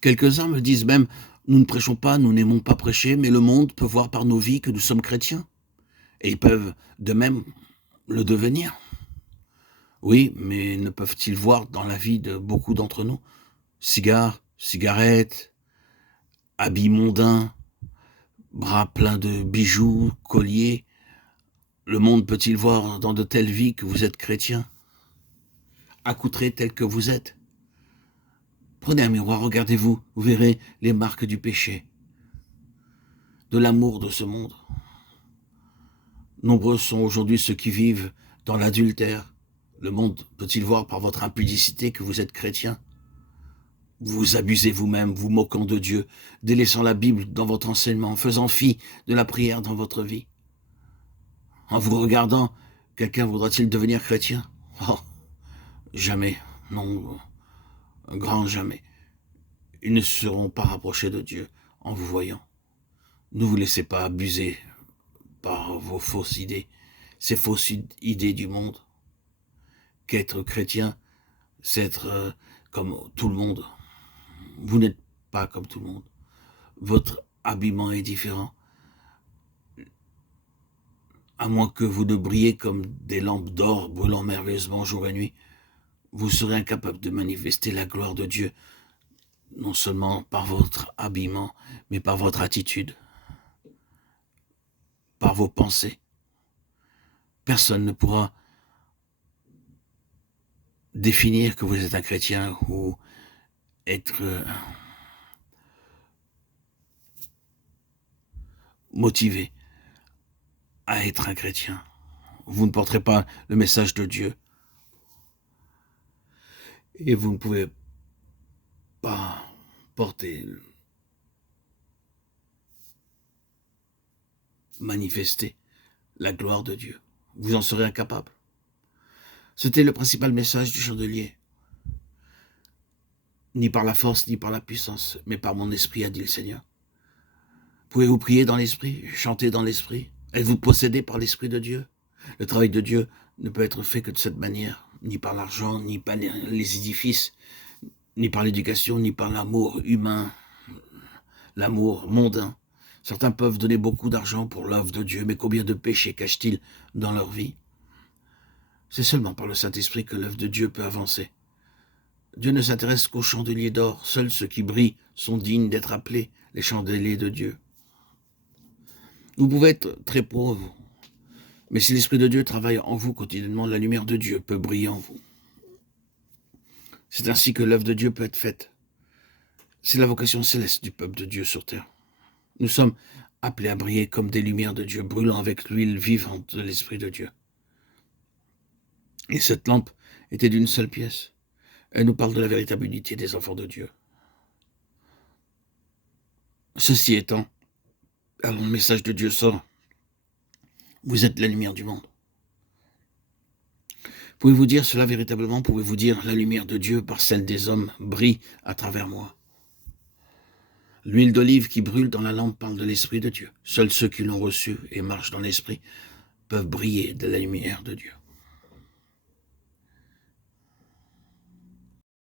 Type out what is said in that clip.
Quelques-uns me disent même: «Nous ne prêchons pas, nous n'aimons pas prêcher, mais le monde peut voir par nos vies que nous sommes chrétiens et ils peuvent de même le devenir». Oui, mais ne peuvent-ils voir dans la vie de beaucoup d'entre nous? Cigares, cigarettes, habits mondains, bras pleins de bijoux, colliers. Le monde peut-il voir dans de telles vies que vous êtes chrétien, accoutrés tels que vous êtes? Prenez un miroir, regardez-vous, vous verrez les marques du péché, de l'amour de ce monde. Nombreux sont aujourd'hui ceux qui vivent dans l'adultère. Le monde peut-il voir par votre impudicité que vous êtes chrétien? Vous vous abusez vous-même, vous moquant de Dieu, délaissant la Bible dans votre enseignement, faisant fi de la prière dans votre vie. En vous regardant, quelqu'un voudra-t-il devenir chrétien? Oh, jamais, non, un grand jamais. Ils ne seront pas rapprochés de Dieu en vous voyant. Ne vous laissez pas abuser par vos fausses idées, ces fausses idées du monde. Qu'être chrétien, c'est être comme tout le monde. Vous n'êtes pas comme tout le monde. Votre habillement est différent. À moins que vous ne brillez comme des lampes d'or brûlant merveilleusement jour et nuit, vous serez incapable de manifester la gloire de Dieu, non seulement par votre habillement, mais par votre attitude, par vos pensées. Personne ne pourra définir que vous êtes un chrétien ou être motivé à être un chrétien. Vous ne porterez pas le message de Dieu et vous ne pouvez pas porter, manifester la gloire de Dieu. Vous en serez incapable. C'était le principal message du chandelier. Ni par la force, ni par la puissance, mais par mon esprit, a dit le Seigneur. Pouvez-vous prier dans l'esprit, chanter dans l'esprit? Êtes-vous possédé par l'esprit de Dieu? Le travail de Dieu ne peut être fait que de cette manière, ni par l'argent, ni par les édifices, ni par l'éducation, ni par l'amour humain, l'amour mondain. Certains peuvent donner beaucoup d'argent pour l'œuvre de Dieu, mais combien de péchés cachent-ils dans leur vie? C'est seulement par le Saint-Esprit que l'œuvre de Dieu peut avancer. Dieu ne s'intéresse qu'aux chandeliers d'or. Seuls ceux qui brillent sont dignes d'être appelés les chandeliers de Dieu. Vous pouvez être très pauvre, mais si l'Esprit de Dieu travaille en vous quotidiennement, la lumière de Dieu peut briller en vous. C'est ainsi que l'œuvre de Dieu peut être faite. C'est la vocation céleste du peuple de Dieu sur terre. Nous sommes appelés à briller comme des lumières de Dieu, brûlant avec l'huile vivante de l'Esprit de Dieu. Et cette lampe était d'une seule pièce. Elle nous parle de la véritable unité des enfants de Dieu. Ceci étant, alors le message de Dieu sort. Vous êtes la lumière du monde. Pouvez-vous dire cela véritablement? Pouvez-vous dire la lumière de Dieu par celle des hommes brille à travers moi? L'huile d'olive qui brûle dans la lampe parle de l'Esprit de Dieu. Seuls ceux qui l'ont reçu et marchent dans l'Esprit peuvent briller de la lumière de Dieu.